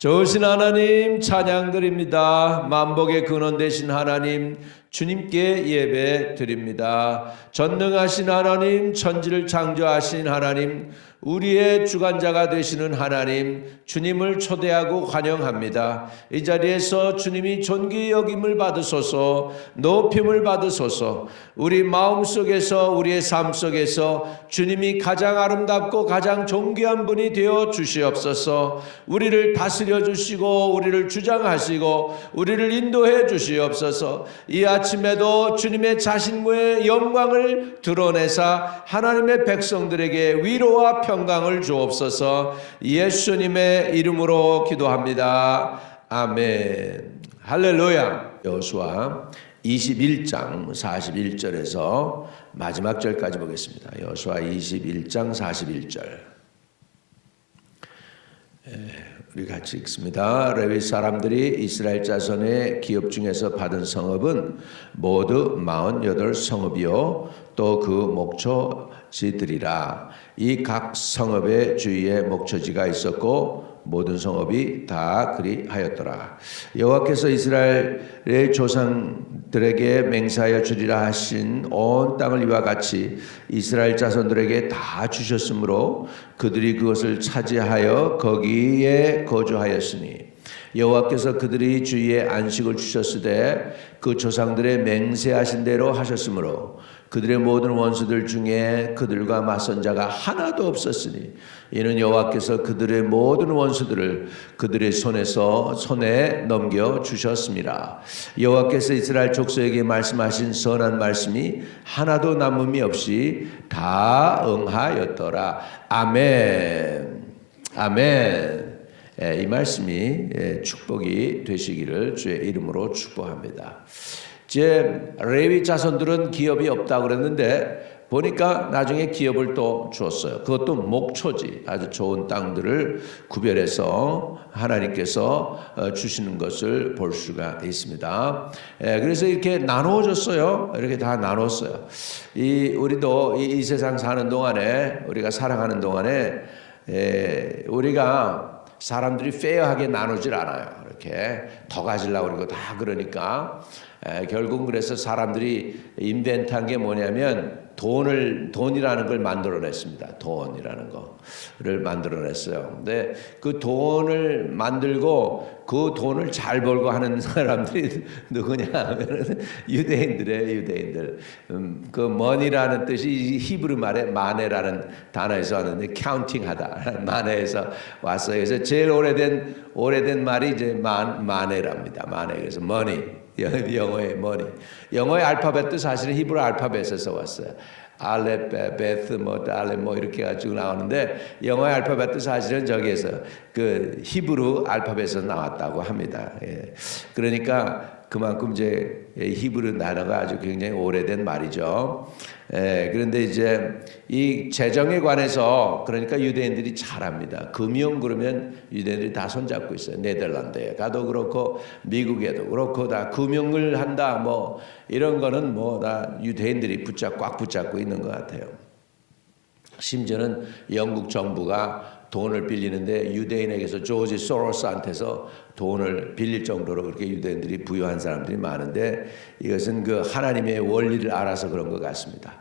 좋으신 하나님 찬양 드립니다. 만복의 근원 되신 하나님 주님께 예배 드립니다. 전능하신 하나님 천지를 창조하신 하나님 우리의 주관자가 되시는 하나님 주님을 초대하고 환영합니다. 이 자리에서 주님이 존귀 여김을 받으소서 높임을 받으소서 우리 마음 속에서 우리의 삶 속에서 주님이 가장 아름답고 가장 존귀한 분이 되어 주시옵소서 우리를 다스려 주시고 우리를 주장하시고 우리를 인도해 주시옵소서 이 아침에도 주님의 자신의 영광을 드러내사 하나님의 백성들에게 위로와 평 강을 주옵소서 예수님의 이름으로 기도합니다. 아멘. 할렐루야. 여호수아 21장 41절에서 마지막 절까지 보겠습니다. 여호수아 21장 41절. 우리 같이 읽습니다. 레위 사람들이 이스라엘 자손의 기업 중에서 받은 성읍은 모두 48 성읍이요 또 그 목초지들이라 이 각 성읍의 주위에 목초지가 있었고 모든 성읍이 다 그리하였더라. 여호와께서 이스라엘의 조상들에게 맹세하여 주리라 하신 온 땅을 이와 같이 이스라엘 자손들에게 다 주셨으므로 그들이 그것을 차지하여 거기에 거주하였으니 여호와께서 그들이 주위에 안식을 주셨으되 그 조상들의 맹세하신 대로 하셨으므로 그들의 모든 원수들 중에 그들과 맞선 자가 하나도 없었으니 이는 여호와께서 그들의 모든 원수들을 그들의 손에서 손에 넘겨 주셨습니다. 여호와께서 이스라엘 족속에게 말씀하신 선한 말씀이 하나도 남음이 없이 다 응하였더라. 아멘. 아멘. 예, 이 말씀이 예, 축복이 되시기를 주의 이름으로 축복합니다. 제 레위 자손들은 기업이 없다 그랬는데 보니까 나중에 기업을 또 주었어요. 그것도 목초지 아주 좋은 땅들을 구별해서 하나님께서 어, 주시는 것을 볼 수가 있습니다. 예, 그래서 이렇게 나누어졌어요. 이렇게 다 나눴어요. 이 우리도 이, 이 세상 사는 동안에 우리가 살아가는 동안에 에, 우리가 사람들이 페어하게 나누질 않아요. 이렇게 더 가지려고 그러고 다 그러니까 에, 결국 그래서 사람들이 인벤트한 게 뭐냐면 돈을 돈이라는 걸 만들어냈습니다. 돈이라는 거를 만들어냈어요. 근데 그 돈을 만들고 그 돈을 잘 벌고 하는 사람들이 누구냐 유대인들의 유대인들. 음, 그 money라는 뜻이 히브리 말에 마네라는 단어에서 왔는데 counting하다 마네에서 왔어요. 그래서 제일 오래된 오래된 말이 이제 만 마네랍니다. 마네 그래서 money. 영어의 머니. 영어의 알파벳도 사실은 히브리 알파벳에서 왔어요. 알렙, 베트, 뭐 달레 뭐 이렇게 가지고 나오는데 영어의 알파벳도 사실은 저기에서 그 히브리 알파벳에서 나왔다고 합니다. 예. 그러니까 그만큼 이제 히브리 단어가 아주 굉장히 오래된 말이죠. 예, 그런데 이제 이 재정에 관해서 그러니까 유대인들이 잘합니다. 금융 그러면 유대인들이 다 손잡고 있어요. 네덜란드에 가도 그렇고 미국에도 그렇고 다 금융을 한다 뭐 이런 거는 뭐 다 유대인들이 붙잡 꽉 붙잡고 있는 것 같아요. 심지어는 영국 정부가 돈을 빌리는데 유대인에게서 조지 소로스한테서 돈을 빌릴 정도로 그렇게 유대인들이 부유한 사람들이 많은데 이것은 그 하나님의 원리를 알아서 그런 것 같습니다.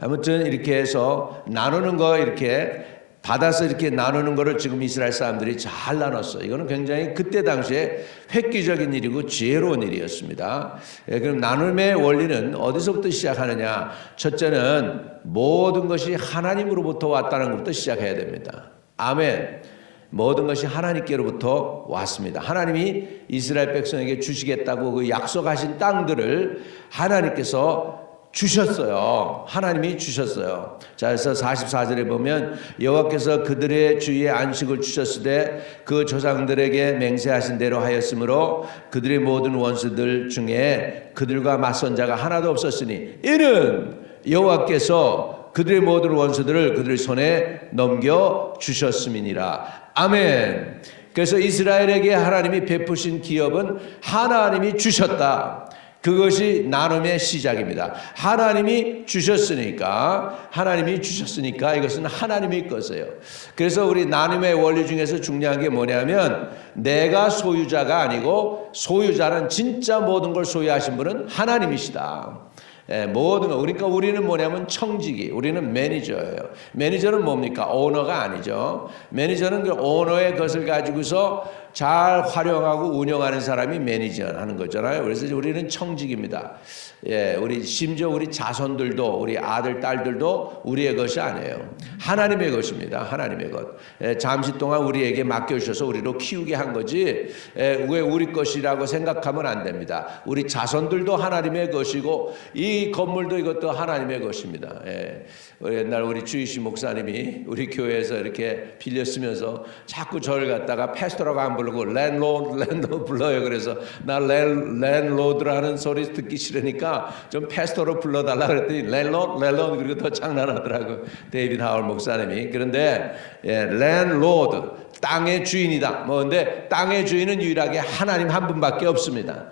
아무튼 이렇게 해서 나누는 거 이렇게 받아서 이렇게 나누는 거를 지금 이스라엘 사람들이 잘 나눴어. 이거는 굉장히 그때 당시에 획기적인 일이고 지혜로운 일이었습니다. 예, 그럼 나눔의 원리는 어디서부터 시작하느냐? 첫째는 모든 것이 하나님으로부터 왔다는 것부터 시작해야 됩니다. 아멘. 모든 것이 하나님께로부터 왔습니다. 하나님이 이스라엘 백성에게 주시겠다고 그 약속하신 땅들을 하나님께서 주셨어요. 하나님이 주셨어요. 자, 그래서 44절에 보면 여호와께서 그들의 주위에 안식을 주셨을 때그 조상들에게 맹세하신 대로 하였으므로 그들의 모든 원수들 중에 그들과 맞선 자가 하나도 없었으니 이는 여호와께서 그들의 모든 원수들을 그들의 손에 넘겨 주셨음이니라. 아멘. 그래서 이스라엘에게 하나님이 베푸신 기업은 하나님이 주셨다. 그것이 나눔의 시작입니다. 하나님이 주셨으니까 하나님이 주셨으니까 이것은 하나님의 것이에요. 그래서 우리 나눔의 원리 중에서 중요한 게 뭐냐면 내가 소유자가 아니고 소유자는 진짜 모든 걸 소유하신 분은 하나님이시다. 예, 모든 거. 그러니까 우리는 뭐냐면 청지기. 우리는 매니저예요. 매니저는 뭡니까? 오너가 아니죠. 매니저는 그 오너의 것을 가지고서 잘 활용하고 운영하는 사람이 매니저 하는 거잖아요. 그래서 우리는 청직입니다. 예, 우리 심지어 우리 자손들도 우리 아들 딸들도 우리의 것이 아니에요. 하나님의 것입니다. 하나님의 것. 예, 잠시 동안 우리에게 맡겨 주셔서 우리로 키우게 한 거지 예, 왜 우리 것이라고 생각하면 안 됩니다. 우리 자손들도 하나님의 것이고 이 건물도 이것도 하나님의 것입니다. 예, 옛날 우리 주이시 목사님이 우리 교회에서 이렇게 빌려 쓰면서 자꾸 저를 갖다가 패스터라고 안 부르고 랜로드 랜로드 불러요. 그래서 나 랜, 랜로드라는 소리 듣기 싫으니까 좀 패스터로 불러달라 그랬더니 랜로드 랜로드 그리고 더 장난하더라고. 데이비드 하울 목사님이. 그런데 예, 랜로드 땅의 주인이다. 뭐 근데 땅의 주인은 유일하게 하나님 한 분밖에 없습니다.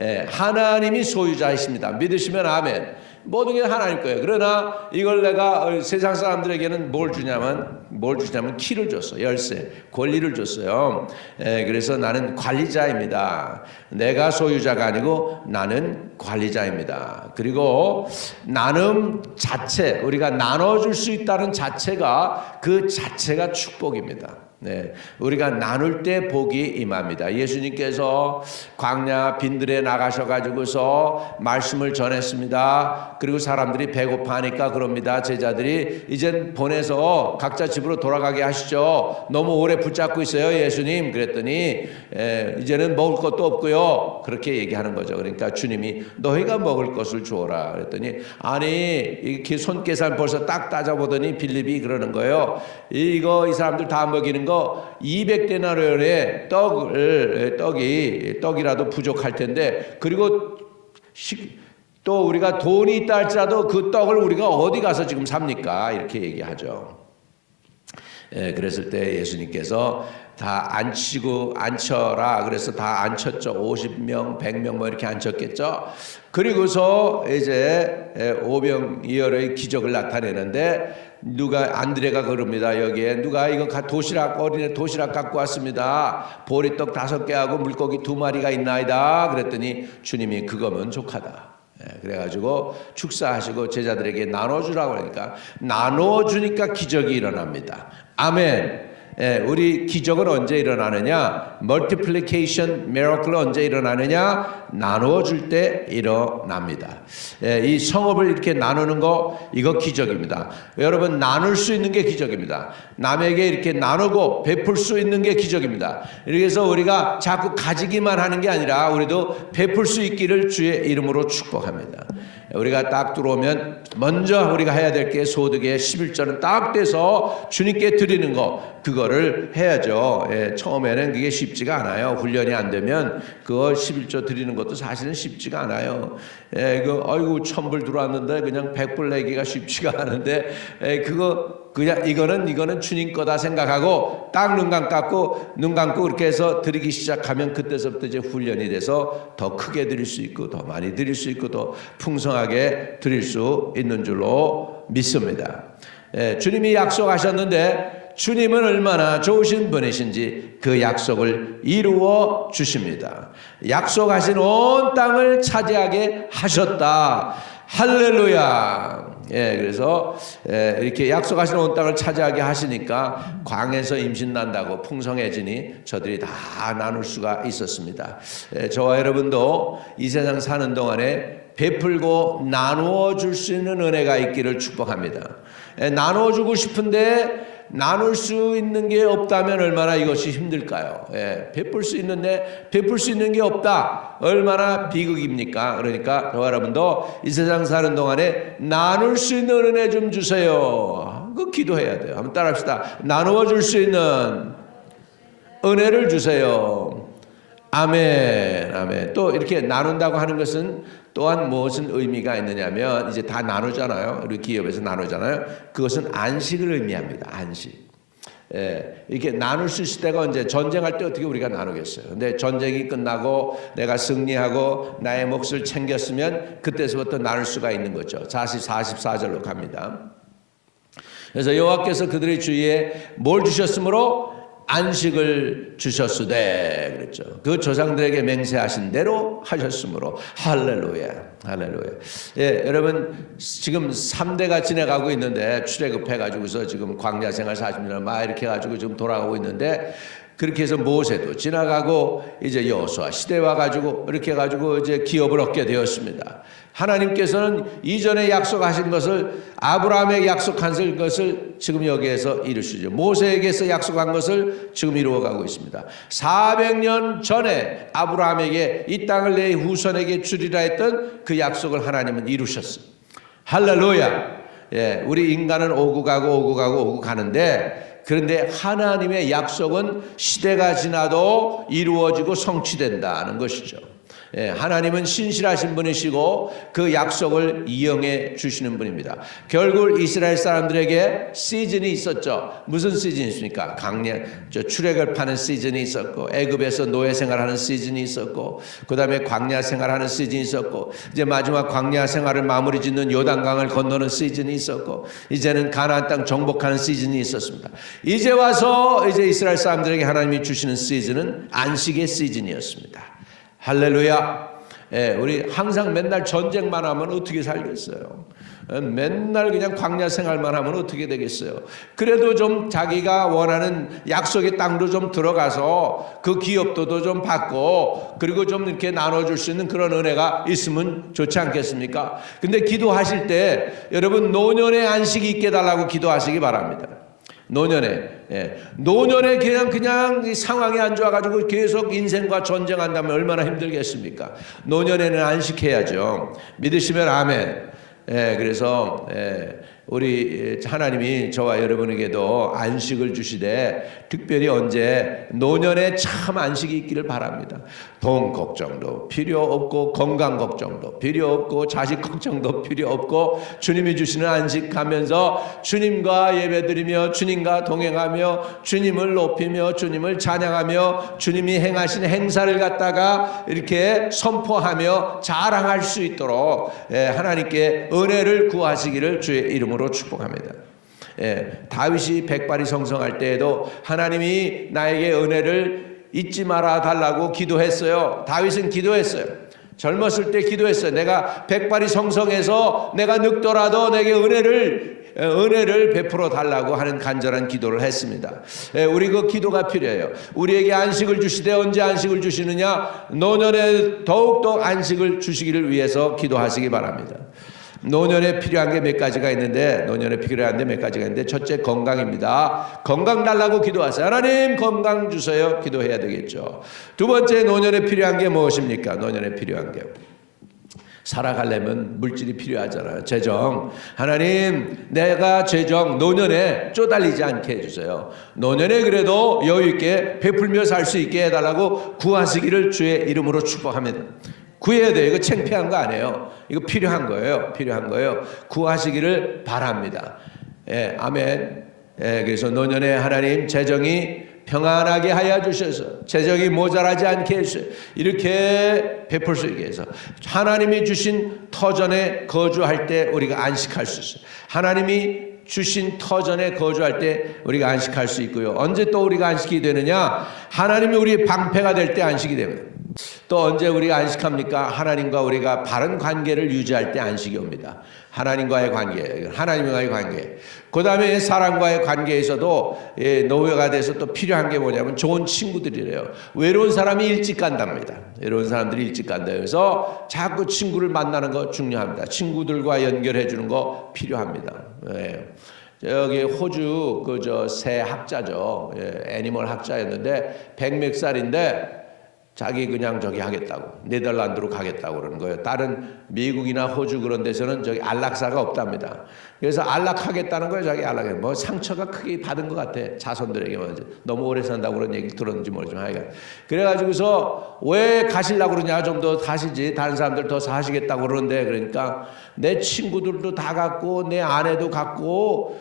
예, 하나님이 소유자이십니다. 믿으시면 아멘 모든 게 하나님 거예요. 그러나 이걸 내가 어, 세상 사람들에게는 뭘 주냐면 뭘 주냐면 키를 줬어. 열쇠, 권리를 줬어요. 에, 그래서 나는 관리자입니다. 내가 소유자가 아니고 나는 관리자입니다. 그리고 나눔 자체 우리가 나눠 줄 수 있다는 자체가 그 자체가 축복입니다. 네, 우리가 나눌 때 복이 임합니다. 예수님께서 광야 빈들에 나가셔 가지고서 말씀을 전했습니다. 그리고 사람들이 배고파하니까 그럽니다. 제자들이 이젠 보내서 각자 집으로 돌아가게 하시죠. 너무 오래 붙잡고 있어요, 예수님. 그랬더니 에, 이제는 먹을 것도 없고요. 그렇게 얘기하는 거죠. 그러니까 주님이 너희가 먹을 것을 주어라. 그랬더니 아니 이렇게 손 계산 벌써 딱 따져보더니 빌립이 그러는 거예요. 이거 이 사람들 다 먹이는 거 200데나리온의 떡을 떡이 떡이라도 부족할 텐데 그리고 식, 또 우리가 돈이 있다 할지라도 그 떡을 우리가 어디 가서 지금 삽니까? 이렇게 얘기하죠. 예, 그랬을 때 예수님께서 다 앉히고 앉혀라. 그래서 다 앉혔죠. 50명, 100명 뭐 이렇게 앉혔겠죠. 그리고서 이제 예, 오병이어의 기적을 나타내는데 누가 안드레가 그럽니다. 여기에 누가 이거 가- 도시락 어린애 도시락 갖고 왔습니다. 보리떡 다섯 개 하고 물고기 두 마리가 있나이다. 그랬더니 주님이 그거면 족하다. 예, 그래가지고 축사하시고 제자들에게 나눠주라고 그러니까 나눠주니까 기적이 일어납니다. 아멘. 예, 우리 기적은 언제 일어나느냐? 멀티플리케이션 미러클 언제 일어나느냐? 나누어 줄 때 일어납니다. 예, 이 성업을 이렇게 나누는 거 이거 기적입니다. 여러분 나눌 수 있는 게 기적입니다. 남에게 이렇게 나누고 베풀 수 있는 게 기적입니다. 그래서 우리가 자꾸 가지기만 하는 게 아니라 우리도 베풀 수 있기를 주의 이름으로 축복합니다. 우리가 딱 들어오면 먼저 우리가 해야 될 게 소득의 11절은 딱 돼서 주님께 드리는 거 그거를 해야죠. 예, 처음에는 그게 쉽지가 않아요. 훈련이 안 되면 그거 11조 드리는 것도 사실은 쉽지가 않아요. 예, 그 아이고 천불 들어왔는데 그냥 백불 내기가 쉽지가 않은데 예, 그거 그냥 이거는 이거는 주님 거다 생각하고 딱 눈 감고 눈 감고 그렇게 해서 드리기 시작하면 그때서부터 이제 훈련이 돼서 더 크게 드릴 수 있고 더 많이 드릴 수 있고 더 풍성하게 드릴 수 있는 줄로 믿습니다. 예, 주님이 약속하셨는데 주님은 얼마나 좋으신 분이신지 그 약속을 이루어 주십니다. 약속하신 온 땅을 차지하게 하셨다. 할렐루야. 예, 그래서 예, 이렇게 약속하신 온 땅을 차지하게 하시니까 광에서 임신 난다고 풍성해지니 저들이 다 나눌 수가 있었습니다. 예, 저와 여러분도 이 세상 사는 동안에 베풀고 나누어 줄 수 있는 은혜가 있기를 축복합니다. 예, 나누어 주고 싶은데 나눌 수 있는 게 없다면 얼마나 이것이 힘들까요? 예, 베풀 수 있는데 베풀 수 있는 게 없다. 얼마나 비극입니까? 그러니까 저와 여러분도 이 세상 사는 동안에 나눌 수 있는 은혜 좀 주세요. 그 기도해야 돼요. 한번 따라합시다. 나누어 줄 수 있는 은혜를 주세요. 아멘, 아멘. 또 이렇게 나눈다고 하는 것은 또한 무엇은 의미가 있느냐면 이제 다 나누잖아요. 우리 기업에서 나누잖아요. 그것은 안식을 의미합니다. 안식. 예, 이렇게 나눌 수 있을 때가 언제 전쟁할 때 어떻게 우리가 나누겠어요. 근데 전쟁이 끝나고 내가 승리하고 나의 몫을 챙겼으면 그때서부터 나눌 수가 있는 거죠. 40, 44절로 갑니다. 그래서 여호와께서 그들의 주위에 뭘 주셨으므로 안식을 주셨으되 그랬죠. 그 조상들에게 맹세하신 대로 하셨으므로 할렐루야. 할렐루야. 예, 여러분 지금 3대가 지내가고 있는데 출애굽해 가지고서 지금 광야 생활 40년 막 이렇게 해 가지고 지금 돌아가고 있는데 그렇게 해서 모세도 지나가고 이제 여호수아 시대 와 가지고 이렇게 해 가지고 이제 기업을 얻게 되었습니다. 하나님께서는 이전에 약속하신 것을 아브라함에게 약속한 것을 지금 여기에서 이루시죠. 모세에게서 약속한 것을 지금 이루어가고 있습니다. 400년 전에 아브라함에게 이 땅을 내 후손에게 주리라 했던 그 약속을 하나님은 이루셨어요. 할렐루야. 예, 우리 인간은 오고 가고 오고 가고 오고 가는데 그런데 하나님의 약속은 시대가 지나도 이루어지고 성취된다는 것이죠. 예, 하나님은 신실하신 분이시고 그 약속을 이행해 주시는 분입니다. 결국 이스라엘 사람들에게 시즌이 있었죠. 무슨 시즌이 있습니까? 강례, 저 출애굽 파는 시즌이 있었고 애굽에서 노예 생활하는 시즌이 있었고 그다음에 광야 생활하는 시즌이 있었고 이제 마지막 광야 생활을 마무리 짓는 요단강을 건너는 시즌이 있었고 이제는 가나안 땅 정복하는 시즌이 있었습니다. 이제 와서 이제 이스라엘 사람들에게 하나님이 주시는 시즌은 안식의 시즌이었습니다. 할렐루야. 예, 우리 항상 맨날 전쟁만 하면 어떻게 살겠어요? 예, 맨날 그냥 광야 생활만 하면 어떻게 되겠어요? 그래도 좀 자기가 원하는 약속의 땅도 좀 들어가서 그 기업도도 좀 받고 그리고 좀 이렇게 나눠줄 수 있는 그런 은혜가 있으면 좋지 않겠습니까? 근데 기도하실 때 여러분 노년의 안식이 있게 달라고 기도하시기 바랍니다. 노년에 예. 노년에 그냥 그냥 이 상황이 안 좋아가지고 계속 인생과 전쟁한다면 얼마나 힘들겠습니까? 노년에는 안식해야죠. 믿으시면 아멘. 예, 그래서 예, 우리 하나님이 저와 여러분에게도 안식을 주시되 특별히 언제 노년에 참 안식이 있기를 바랍니다. 돈 걱정도 필요 없고 건강 걱정도 필요 없고 자식 걱정도 필요 없고 주님이 주시는 안식 가면서 주님과 예배드리며 주님과 동행하며 주님을 높이며 주님을 찬양하며 주님이 행하신 행사를 갖다가 이렇게 선포하며 자랑할 수 있도록 예, 하나님께 은혜를 구하시기를 주의 이름으로 축복합니다. 예, 다윗이 백발이 성성할 때에도 하나님이 나에게 은혜를 잊지 말아 달라고 기도했어요. 다윗은 기도했어요. 젊었을 때 기도했어요. 내가 백발이 성성해서 내가 늙더라도 내게 은혜를 은혜를 베풀어 달라고 하는 간절한 기도를 했습니다. 예, 우리 그 기도가 필요해요. 우리에게 안식을 주시되 언제 안식을 주시느냐? 노년에 더욱더 안식을 주시기를 위해서 기도하시기 바랍니다. 노년에 필요한 게 몇 가지가 있는데 노년에 필요한 게 몇 가지가 있는데 첫째 건강입니다. 건강 달라고 기도하세요. 하나님 건강 주세요. 기도해야 되겠죠. 두 번째 노년에 필요한 게 무엇입니까? 노년에 필요한 게 살아가려면 물질이 필요하잖아요. 재정. 하나님, 내가 재정 노년에 쪼달리지 않게 해주세요. 노년에 그래도 여유 있게 베풀며 살 수 있게 해달라고 구하시기를 주의 이름으로 축복합니다. 구해야 돼요. 이거 창피한 거 아니에요. 이거 필요한 거예요. 필요한 거예요. 구하시기를 바랍니다. 예, 아멘. 예, 그래서 노년에 하나님 재정이 평안하게 하여 주셔서 재정이 모자라지 않게 해주세요. 이렇게 베풀 수 있게 해서 하나님이 주신 터전에 거주할 때 우리가 안식할 수 있어요. 하나님이 주신 터전에 거주할 때 우리가 안식할 수 있고요. 언제 또 우리가 안식이 되느냐? 하나님이 우리의 방패가 될 때 안식이 됩니다. 또 언제 우리가 안식합니까? 하나님과 우리가 바른 관계를 유지할 때 안식이 옵니다. 하나님과의 관계, 하나님과의 관계. 그 다음에 사람과의 관계에서도 예, 노예가 돼서 또 필요한 게 뭐냐면 좋은 친구들이래요. 외로운 사람이 일찍 간답니다. 외로운 사람들이 일찍 간다. 그래서 자꾸 친구를 만나는 거 중요합니다. 친구들과 연결해 주는 거 필요합니다. 예. 여기 호주 그 저 새 학자죠. 예, 애니멀 학자였는데 백몇 살인데 자기 그냥 저기 하겠다고 네덜란드로 가겠다고 그러는 거예요. 다른 미국이나 호주 그런 데서는 저기 안락사가 없답니다. 그래서 안락하겠다는 거예요. 자기 안락해. 뭐 상처가 크게 받은 것 같아. 자손들에게 먼저 너무 오래 산다고 그런 얘기 들었는지 모르지만 하여간 그래가지고서 왜 가실라고 그러냐 좀 더 사시지 다른 사람들 더 사시겠다고 그러는데 그러니까 내 친구들도 다 갖고 내 아내도 갖고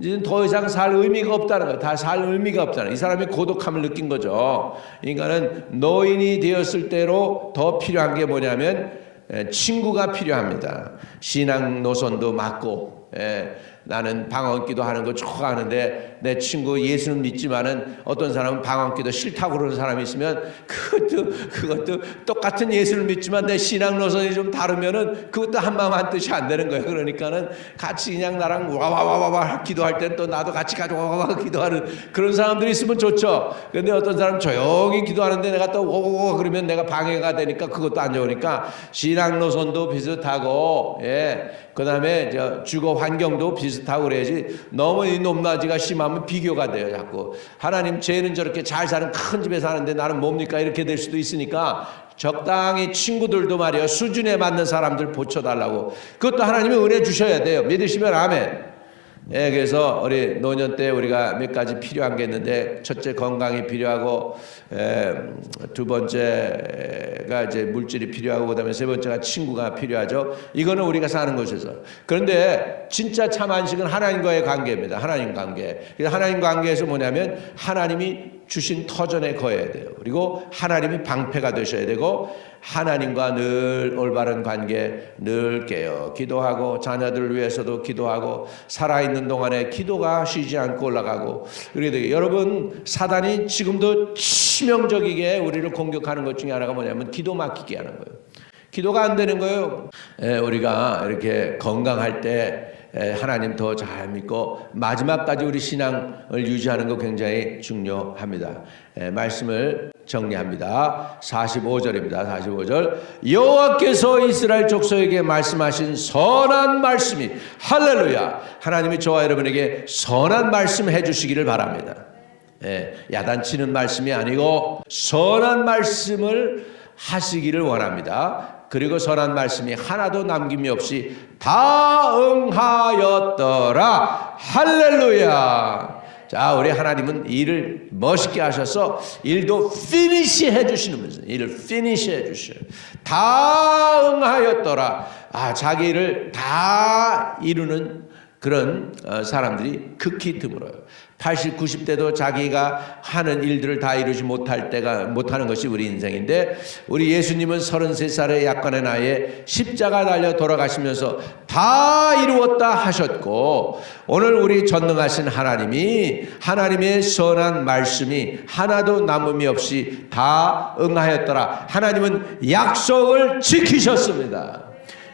이제 더 이상 살 의미가 없다는 거예요. 다 살 의미가 없다는 거예요. 이 사람이 고독함을 느낀 거죠. 인간은 노인이 되었을 때로 더 필요한 게 뭐냐면 에, 친구가 필요합니다. 신앙 노선도 맞고 에, 나는 방언기도 하는 거 좋아하는데 내 친구 예수는 믿지만은 어떤 사람은 방언기도 싫다고 그러는 사람이 있으면 그것도 그것도 똑같은 예수를 믿지만 내 신앙 노선이 좀 다르면은 그것도 한 마음 한 뜻이 안 되는 거예요. 그러니까는 같이 그냥 나랑 와와와와와 기도할 땐또 나도 같이 가지 와와와 기도하는 그런 사람들이 있으면 좋죠. 근데 어떤 사람 조용히 기도하는데 내가 또 오오오 그러면 내가 방해가 되니까 그것도 안 좋으니까 신앙 노선도 비슷하고 예. 그다음에 저 주거 환경도 비슷 하고 그래야지. 너무 이 높낮이가 심하면 비교가 돼요 자꾸. 하나님 쟤는 저렇게 잘 사는 큰 집에 사는데 나는 뭡니까? 이렇게 될 수도 있으니까 적당히 친구들도 말이요. 수준에 맞는 사람들 보쳐달라고. 그것도 하나님이 은혜 주셔야 돼요. 믿으시면 아멘 예, 그래서 우리 노년 때 우리가 몇 가지 필요한 게 있는데 첫째 건강이 필요하고 에, 두 번째가 이제 물질이 필요하고 그다음에 세 번째가 친구가 필요하죠. 이거는 우리가 사는 곳에서 그런데 진짜 참 안식은 하나님과의 관계입니다. 하나님 관계. 하나님 관계에서 뭐냐면 하나님이 주신 터전에 거해야 돼요. 그리고 하나님이 방패가 되셔야 되고 하나님과 늘 올바른 관계 늘 깨어 기도하고 자녀들을 위해서도 기도하고 살아있는 동안에 기도가 쉬지 않고 올라가고 그렇게 여러분 사단이 지금도 치명적이게 우리를 공격하는 것 중에 하나가 뭐냐면 기도 막히게 하는 거예요. 기도가 안 되는 거예요. 에, 우리가 이렇게 건강할 때 에, 하나님 더 잘 믿고 마지막까지 우리 신앙을 유지하는 거 굉장히 중요합니다. 에, 말씀을 정리합니다. 45절입니다. 45절. 여호와께서 이스라엘 족속에게 말씀하신 선한 말씀이 할렐루야. 하나님이 저와 여러분에게 선한 말씀 해 주시기를 바랍니다. 예, 야단치는 말씀이 아니고 선한 말씀을 하시기를 원합니다. 그리고 선한 말씀이 하나도 남김이 없이 다 응하였더라. 할렐루야. 자, 우리 하나님은 일을 멋있게 하셔서 일도 피니시 해 주시는 분이세요. 일을 피니시 해 주셔요. 다 응하였더라. 아, 자기 일을 다 이루는 그런 어, 사람들이 극히 드물어요. 80, 90대도 자기가 하는 일들을 다 이루지 못할 때가 못하는 것이 우리 인생인데 우리 예수님은 33살의 약간의 나이에 십자가 달려 돌아가시면서 다 이루었다 하셨고 오늘 우리 전능하신 하나님이 하나님의 선한 말씀이 하나도 남음이 없이 다 응하였더라. 하나님은 약속을 지키셨습니다.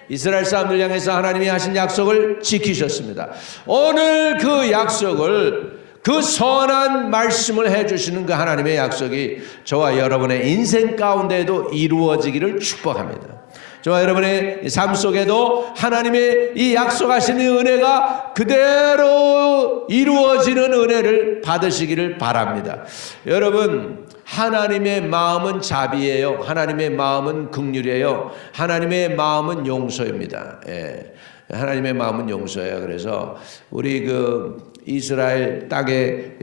이스라엘 사람들 향해서 하나님이 하신 약속을 지키셨습니다. 오늘 그 약속을 그 선한 말씀을 해주시는 그 하나님의 약속이 저와 여러분의 인생 가운데에도 이루어지기를 축복합니다. 저와 여러분의 삶 속에도 하나님의 이 약속하시는 은혜가 그대로 이루어지는 은혜를 받으시기를 바랍니다. 여러분, 하나님의 마음은 자비예요. 하나님의 마음은 극률이에요. 하나님의 마음은 용서입니다. 예. 하나님의 마음은 용서예요. 그래서 우리 그 이스라엘 땅에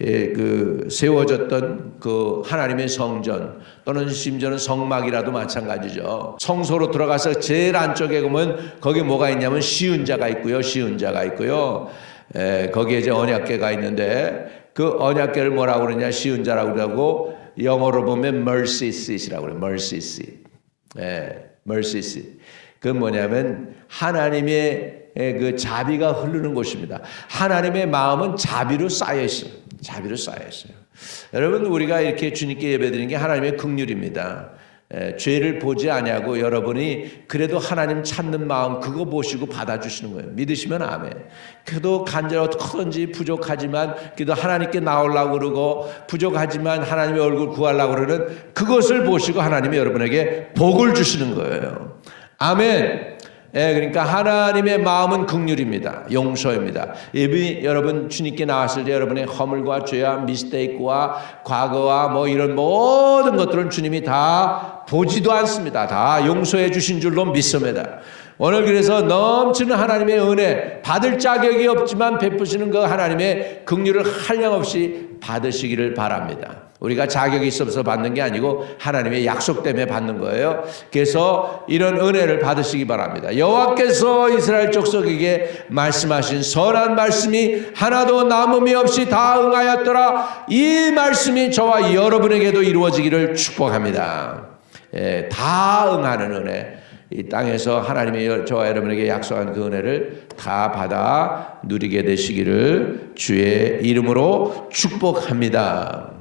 예, 그 세워졌던 그 하나님의 성전 또는 심지어는 성막이라도 마찬가지죠. 성소로 들어가서 제일 안쪽에 보면 거기 뭐가 있냐면 쉬운 자가 있고요. 쉬운 자가 있고요. 에, 거기에 이제 언약궤가 있는데 그 언약궤를 뭐라고 그러냐 쉬운 자라고 그러고 영어로 보면 mercy seat이라고 그래요. mercy seat. 예, mercy seat. 그 뭐냐면 하나님의 그 자비가 흐르는 곳입니다. 하나님의 마음은 자비로 쌓여 있어요. 자비로 쌓여 있어요. 여러분 우리가 이렇게 주님께 예배드리는 게 하나님의 긍휼입니다. 에, 죄를 보지 아니하고 여러분이 그래도 하나님 찾는 마음 그거 보시고 받아주시는 거예요. 믿으시면 아멘. 그래도 간절히 어떻게든지 부족하지만 그래도 하나님께 나오려고 그러고 부족하지만 하나님의 얼굴 구하려고 그러는 그것을 보시고 하나님이 여러분에게 복을 주시는 거예요. 아멘. 예, 그러니까 하나님의 마음은 극률입니다. 용서입니다. 예비 여러분 주님께 나왔을 때 여러분의 허물과 죄와 미스테이크와 과거와 뭐 이런 모든 것들은 주님이 다 보지도 않습니다. 다 용서해 주신 줄로 믿습니다. 오늘 그래서 넘치는 하나님의 은혜 받을 자격이 없지만 베푸시는 그 하나님의 긍휼을 한량없이 받으시기를 바랍니다. 우리가 자격이 있어서 받는 게 아니고 하나님의 약속 때문에 받는 거예요. 그래서 이런 은혜를 받으시기 바랍니다. 여호와께서 이스라엘 족속에게 말씀하신 선한 말씀이 하나도 남음이 없이 다 응하였더라. 이 말씀이 저와 여러분에게도 이루어지기를 축복합니다. 예, 다 응하는 은혜. 이 땅에서 하나님이 여- 저와 여러분에게 약속한 그 은혜를 다 받아 누리게 되시기를 주의 이름으로 축복합니다.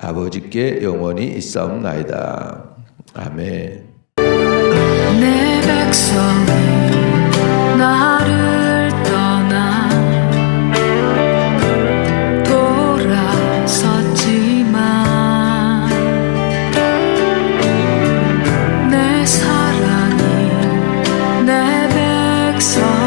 아버지께 영원히 있사옵나이다. 아멘. 내 사랑이 내 백성